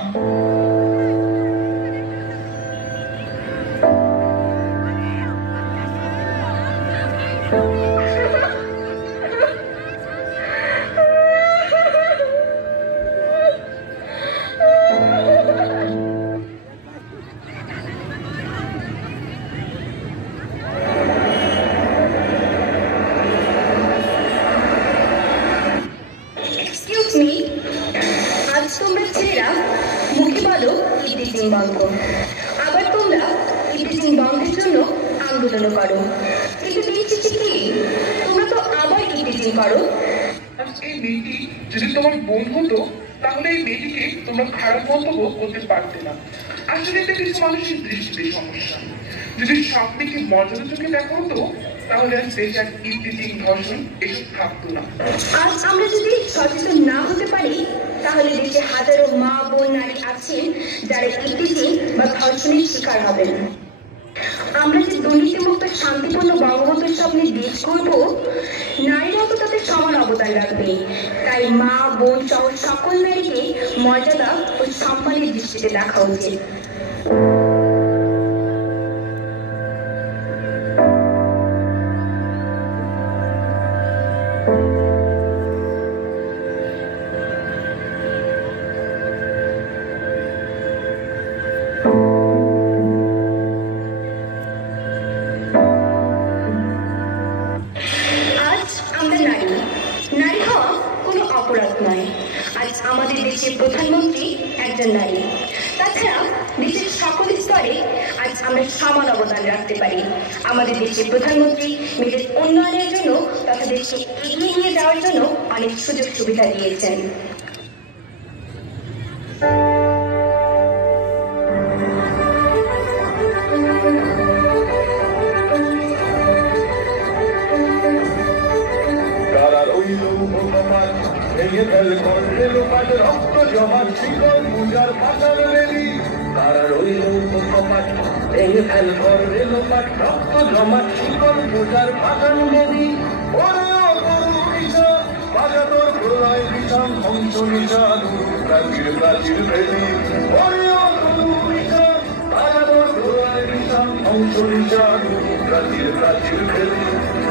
আজ তোমরা ছেলেরা মুখে বলো ইপিজিং বন্ধ, আবার তোমরা ইপিজিং বন্ধের জন্য আন্দোলন করো, কিন্তু দেখছি কি তোমরা তো আবার ইপিজিং করো। এই মেয়েটি যদি তোমার বোন হতো তাহলে এই মেয়েটিকে তোমরা খারাপ মন্তব্য করতে পারতে না। আসলে এটা কিছু মানুষের দৃষ্টিতে সমস্যা। যদি সব মেয়েকে মর্যাদা চোখে দেখা হতো তাহলে আর দেশে ইপিজিং ধর্ষণ এসব থাকতো না। আজ আমরা যদি সচেতন না হতে পারি তাহলে দেশে হাজারো মা বোন নারী আছেন যারা ইপিজিং বা ধর্ষণের শিকার হবেন। আমরা যে দুর্নীতিমুক্ত শান্তিপূর্ণ বঙ্গবন্ধুর স্বপ্নে দেশ করব, নারীরাও তো তাদের সমান অবদান রাখবে। তাই মা বোন সহ সকল নারীকে মর্যাদা ও সম্মানের দৃষ্টিতে দেখা উচিত। আজ আমাদের দেশের প্রধানমন্ত্রী একজন নারী। তাছাড়া দেশের সকল স্তরে আজ আমরা সমান অবদান রাখতে পারি। আমাদের দেশের প্রধানমন্ত্রী মেয়েদের উন্নয়নের জন্য তথা দেশকে এগিয়ে নিয়ে যাওয়ার জন্য অনেক সুযোগ সুবিধা দিয়েছেন। রক্ত জমা শিকল পূজার পাতার রেলি, তারা রইল কপাট ভেঙে ফেল কর রেল পাট, রক্ত জমা শিকল পূজার পাতার রেলি। ওরে ও গরু নিশা বাজা তোর প্রলয় বিষম ধ্বংস নিশা প্রাচীর প্রাচীর ভেলি। ওরে ও গরু নিশা বাজা তোর প্রলয় বিষম ধ্বংস নিশা প্রাচীর প্রাচীর ভেলি।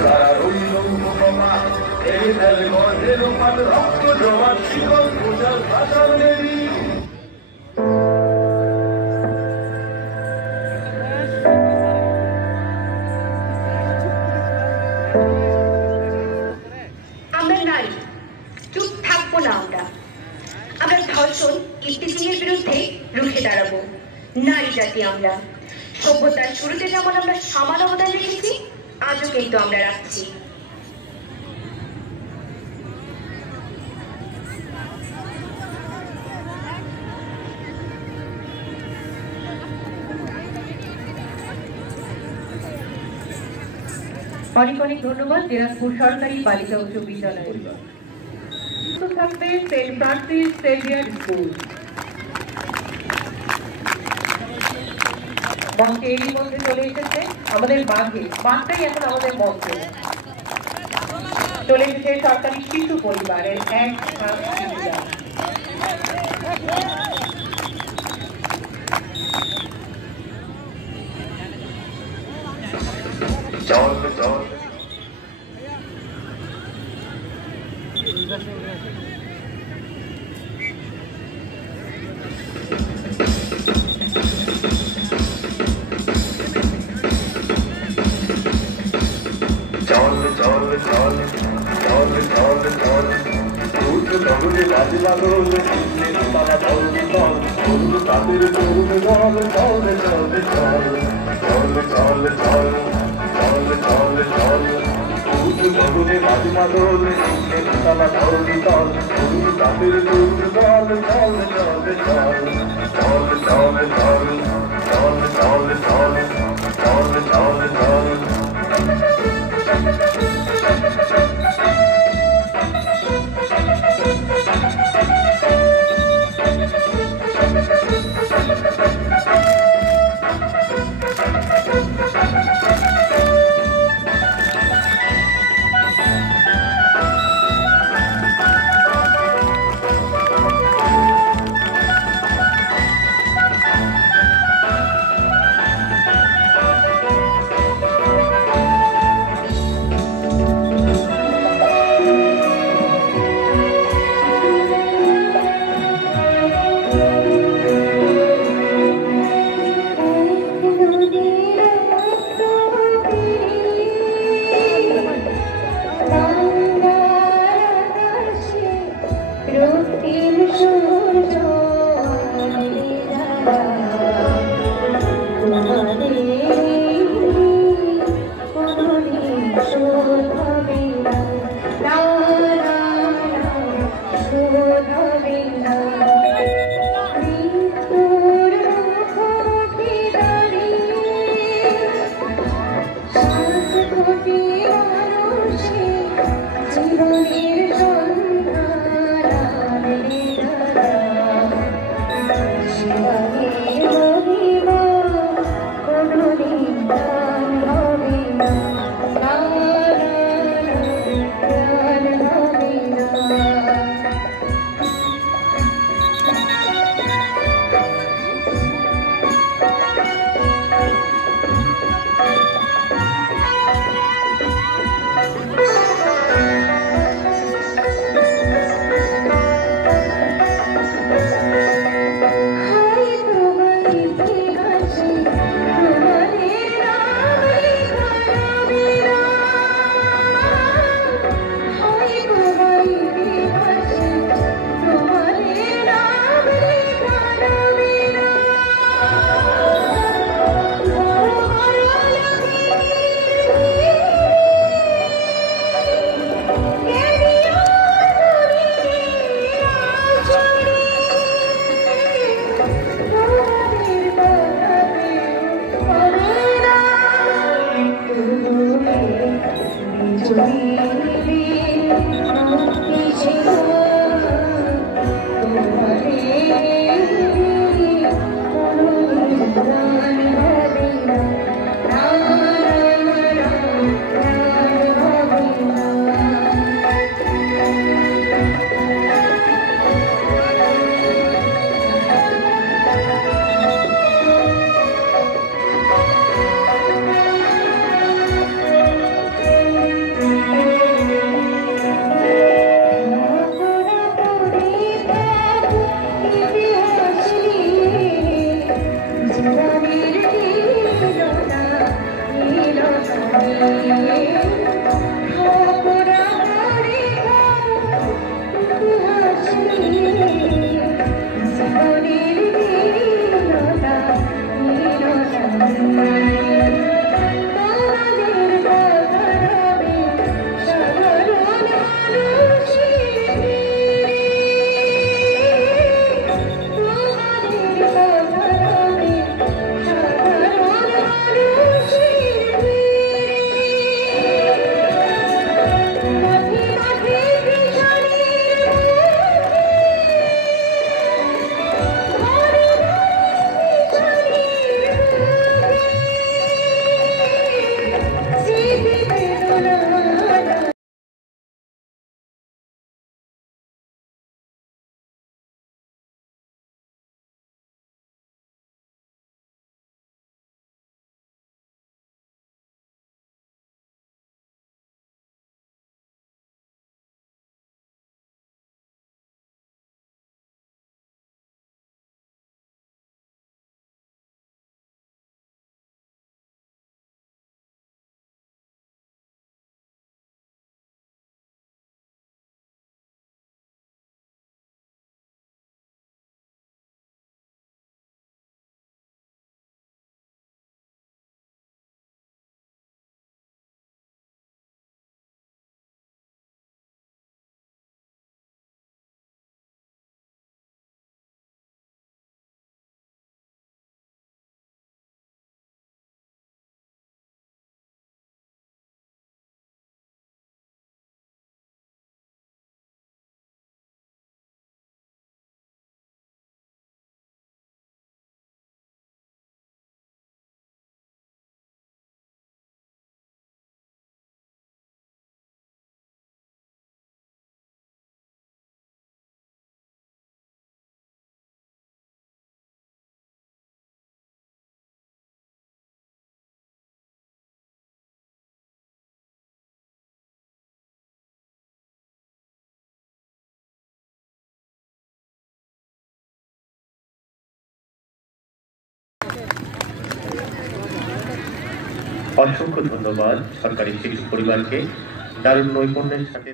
তারা রইল কপাট ভেঙে ফেল কর রেল পাট, রক্ত জমা শিকল পূজার পাতার রেলি। আমরা নারী, চুপ থাকবো না। আমরা ধর্ষণ ইপিজিং এর বিরুদ্ধে রুখে দাঁড়াবো। নারী জাতি আমরা, সভ্যতার শুরুতে যেমন আমরা সমান অবদান রেখেছি, আজও কিন্তু আমরা রাখছি। অনেক অনেক ধন্যবাদ দিনাজপুর সরকারি বালিকা উচ্চ বিদ্যালয়। থাকবে সেন্ট ফ্রান্সিস সেভিয়ার স্কুল। মঞ্চে এরই মধ্যে চলে এসেছে আমাদের বাঘটাই এখন আমাদের মঞ্চে চলে এসেছে সরকারি শিশু পরিবারের এক চল চল তরুণে বাজি লাগল তারা ধরবে দল তরুণ তাদের তরুণ দল চলে চলে চল চলে চলে চল চলে চলে চল তরুণে বাজি লাগল তারা ধরবে দল তরুণ তাদের তরুণ দল চলে চলে চল চলে চলে চল চলে চলে চল চলে চলে চল অসংখ্য ধন্যবাদ সরকারি শিশু পরিবারকে দারুণ নৈপুণ্যের সাথে।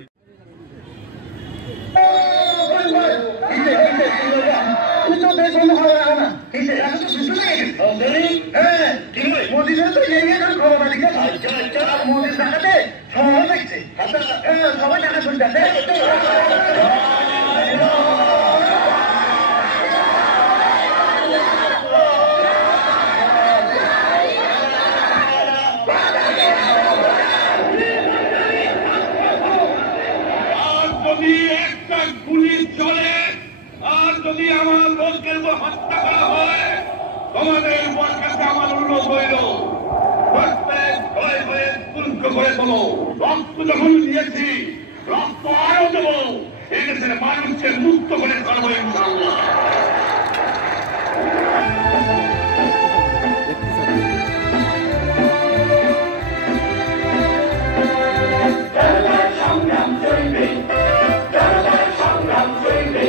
সবাই টাকা শুনতে একটা গুলি চলে আর যদি আমার লোকের উপর হত্যা করা হয় তোমাদের উপর কাছে আমার অনুরোধ হইল করে বলো রক্ত যখন দিয়েছি রক্ত আরো দেবো এদেশের মানুষকে মুক্ত করে করবো ইনশাআল্লাহ। সংগ্রাম চলবে সংগ্রাম চলবে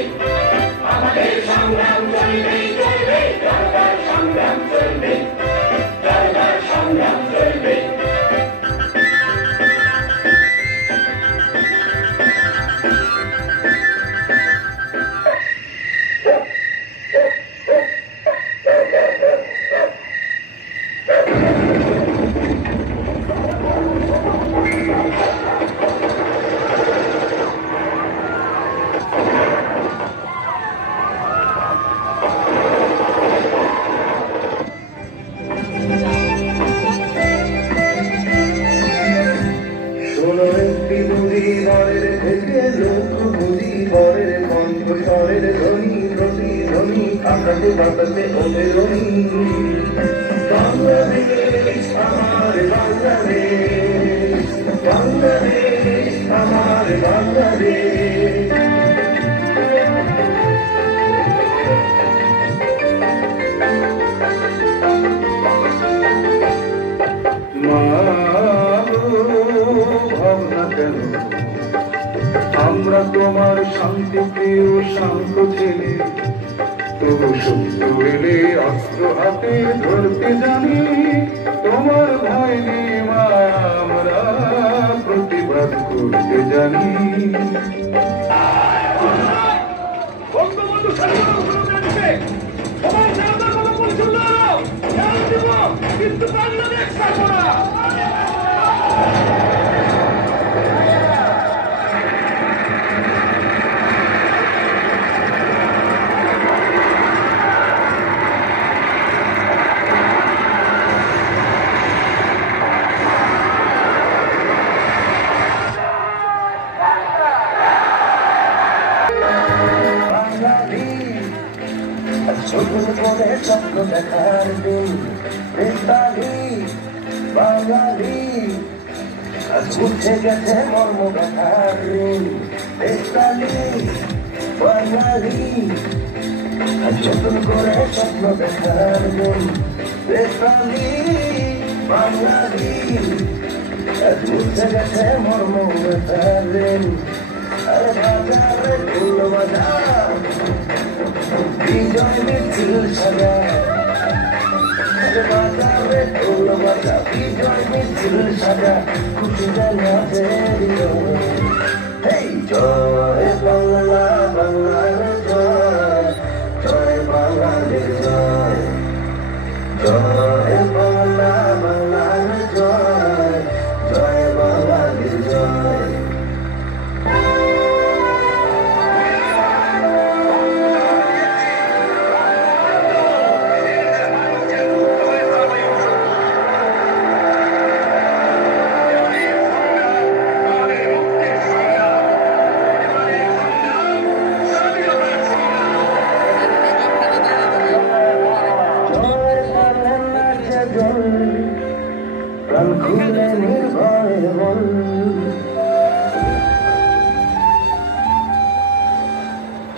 আমাদের সংগ্রাম চলবে চলবে সংগ্রাম চলবে সংগ্রাম চলবে। বাংলাদেশ আমার বাংলাদেশ বাংলাদেশ আমার বাংলাদেশ মা ভাবনা কেন আমরা তোমার শান্তি প্রিয় শান্ত ছেলে তবু শত্রু এলে অস্ত্র হাতে ধরতে জানি তোমার ভয় নিয়ে মা আমরা প্রতিবাদ করতে জানি। কিন্তু বাংলাদেশ স্বপ্ন দেখার দিন বাঙালি উঠে গেছে মর্ম দেখার দিন বাঙালি যতন করে স্বপ্ন দেখার দিন বাঙালি উঠে গেছে মর্ম দেখার দিন। আরে বাজারে ফুল বাজার বিজয় মিছিল সাজা বাজারে ফুল বাজা বিজয় মিছিল সাজা খুশি জানাতে জয় বাংলা বাংলার জয় জয় বাংলাদেশ জয় জয় বাংলা বাংলার জয় জয় বাংলাদেশ জয়।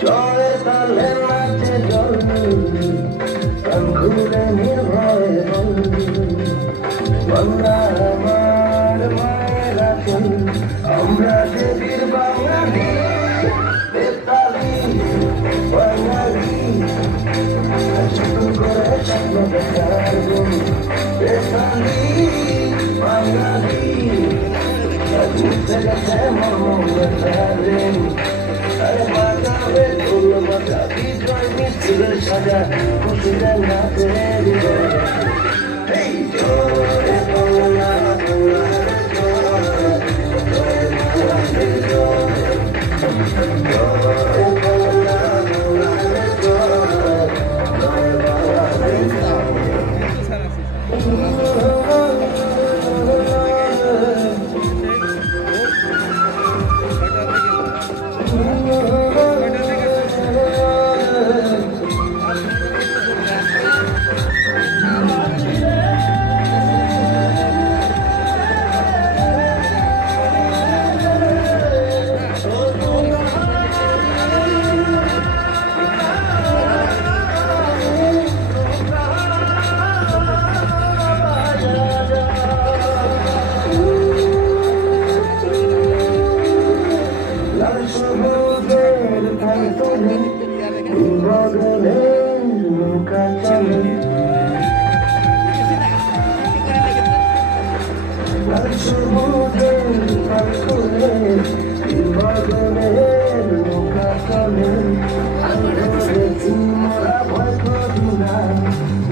জয়ের তালে নাচে জল প্রাণ খুলে নির্ভয় বল বাংলা আমার মায়ের আচল আমরা যে বীর বাঙালি বেতালি বাঙালি ছোট করে স্বপ্ন দেখার বেতালি মর্মরে আরে বাজাবে ঢোল বাজা বিজয় মিছিলের সাজা খুশিতে নাচে হৃদয় এই জয় বাংলা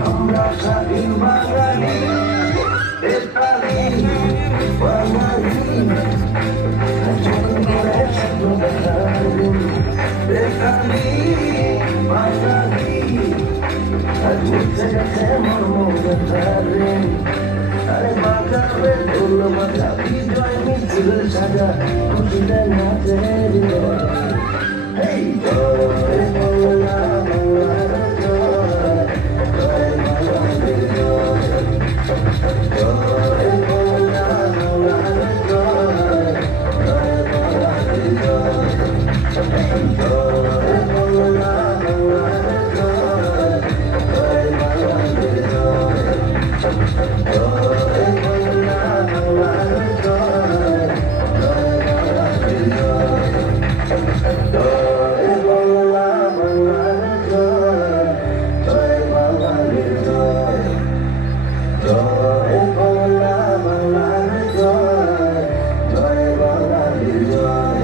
আমরা স্বাধীন বাঙালি আরে বাজাবে ঢোল বাজা বিজয় মিছিলের সাজা খুশিতে নাচে হৃদয় এই জয় বাংলা বাংলার জয় জয় বাংলার জয় জয় বাংলা বাংলার জয় জয় বাংলার জয় এই জয় বাংলা বাংলার জয় জয় বাংলার জয়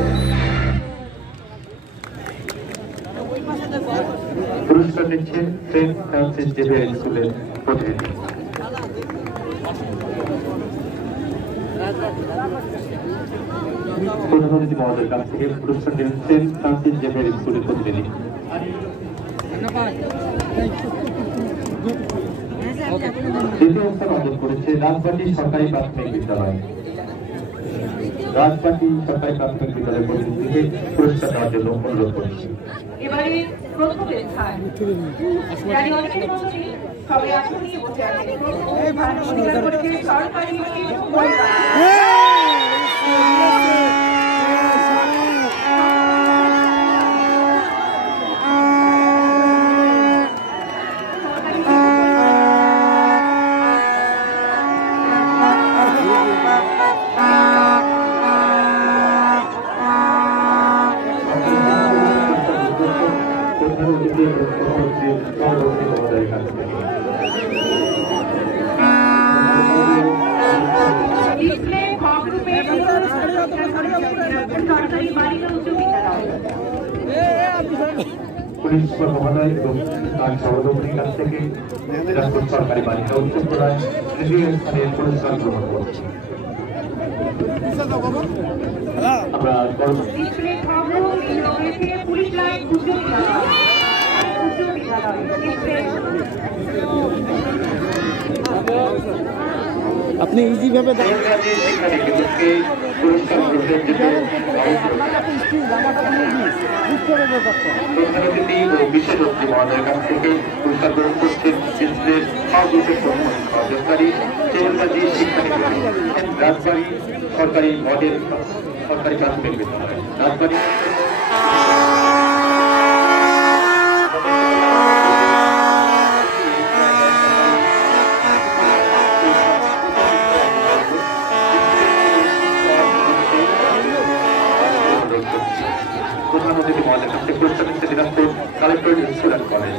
পুরস্কার নিচ্ছেন সেন্ট ফ্রান্সিস জেভিয়ার স্কুলের প্রতিনিধি। প্রধান অতিথি মহোদয়ের কাছ থেকে পুরস্কার নিলেন সেন্ট ফ্রান্সিস জেভিয়ার স্কুলের প্রতিনিধি। দ্বিতীয় স্থান অর্জন করেছে রাজবাটি সরকারি প্রাথমিক বিদ্যালয়। রাজবাটি সরকারি প্রাথমিক বিদ্যালয়ের প্রতিনিধিকে পুরস্কার দেওয়ার জন্য অনুরোধ করছি। এবারে প্রথম স্থান জানি অনেকের মধ্যে সবাই আসলে বসে আছে অধিকার করেছে সরকারি পুলিশ মহোদয় এবং তার সহযোগীর কাছ থেকে সরকারি বালিকা উচ্চ বিদ্যালয় তৃতীয় স্থানের পুরস্কার গ্রহণ করছি। আমরা আপনি ইজি ভাবে বিশেষ অতিথি মহোদয়ের কাছ থেকে পুরস্কার গ্রহণ করছেন সহকারী রাজবাড়ী সরকারি মডেল সরকারি প্রাথমিক বিদ্যালয় রাজবাড়ী। প্রধানমন্ত্রী মহোদয়ের কাছ থেকে পুরস্কার নিচ্ছে Dinajpur collectorate student college.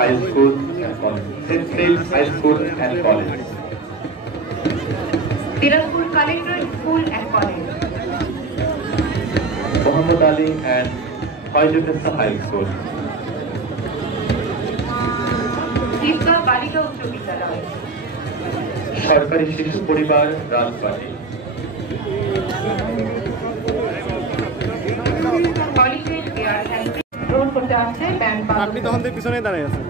High School and College. St. Philip's High School and College. Tirupur Collectorate School and College. Muhammad Ali and Hoyjunessa High School. Isga Balika Uচ্চ বিদ্যালয়। সরকারি শিশু পরিবার রাজবাড়ী। কলেজের এয়ার অ্যান্ড গ্রহণ করতে আসছে ব্যান্ড বাজনা। আপনি তখন থেকে পিছনে দাঁড়িয়ে আছেন।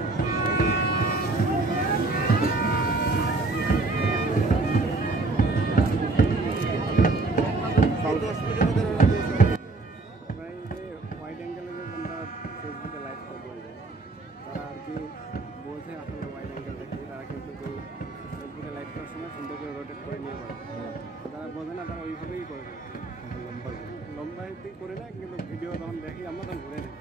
করে না কিন্তু ভিডিও তখন দেখি আমরা তখন ঘুরে নিই।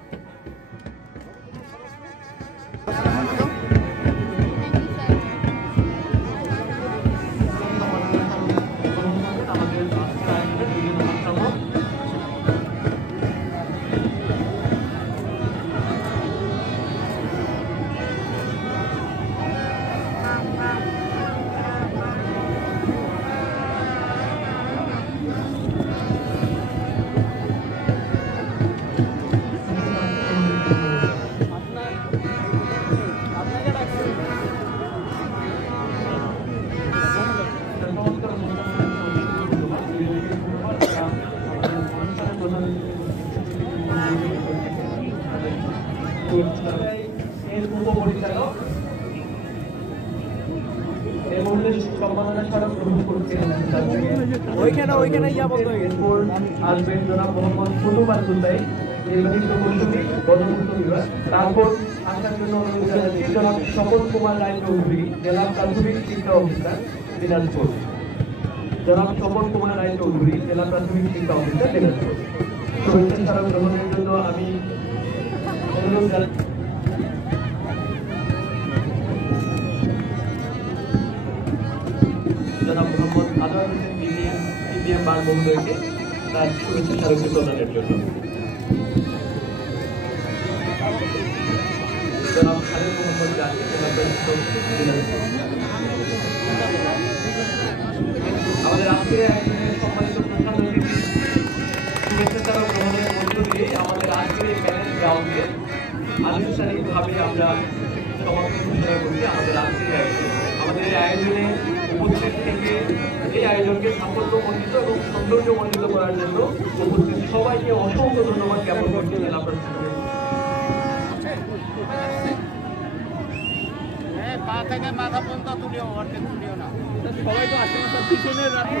তারপর আসার জন্য অনুরোধ জানাচ্ছি জনাব স্বপন কুমার রায় চৌধুরী, জেলা প্রাথমিক শিক্ষা অফিসার দিনাজপুর। জনাব স্বপন কুমার রায় চৌধুরী, জেলা প্রাথমিক শিক্ষা অফিসার দিনাজপুর। শুভেচ্ছা স্মারক গ্রহণের জন্য আমি অনুরোধ জানাচ্ছি জনাব মোহাম্মদ আনোয়ার হোসেন সিপিএম বার মহোদয়কে তার শুভেচ্ছা স্মারকটি প্রদানের জন্য। জনাব খালেদ মোহাম্মদ জাকির, জেলা প্রশাসক দিনাজপুর। আমাদের আজকের আয়োজনের সম্মানিত প্রধান অতিথি শুভেচ্ছা স্মারক গ্রহণের মধ্য দিয়ে আমাদের আজকের এই প্যানেল গ্রাউন্ডে আনুষ্ঠানিকভাবে আমরা সমাপ্তি ঘোষণা করছি আমাদের আজকের আয়োজন। আমাদের এই আয়োজনে উপস্থিত থেকে এই আয়োজনকে সাফল্যমণ্ডিত এবং সৌন্দর্যমণ্ডিত করার জন্য উপস্থিত সবাইকে অসংখ্য ধন্যবাদ জ্ঞাপন করছি জেলা প্রশাসনের। পা থেকে মাথা পর্যন্ত তুলিও না, সবাই তো আসে পিছনে রাখে।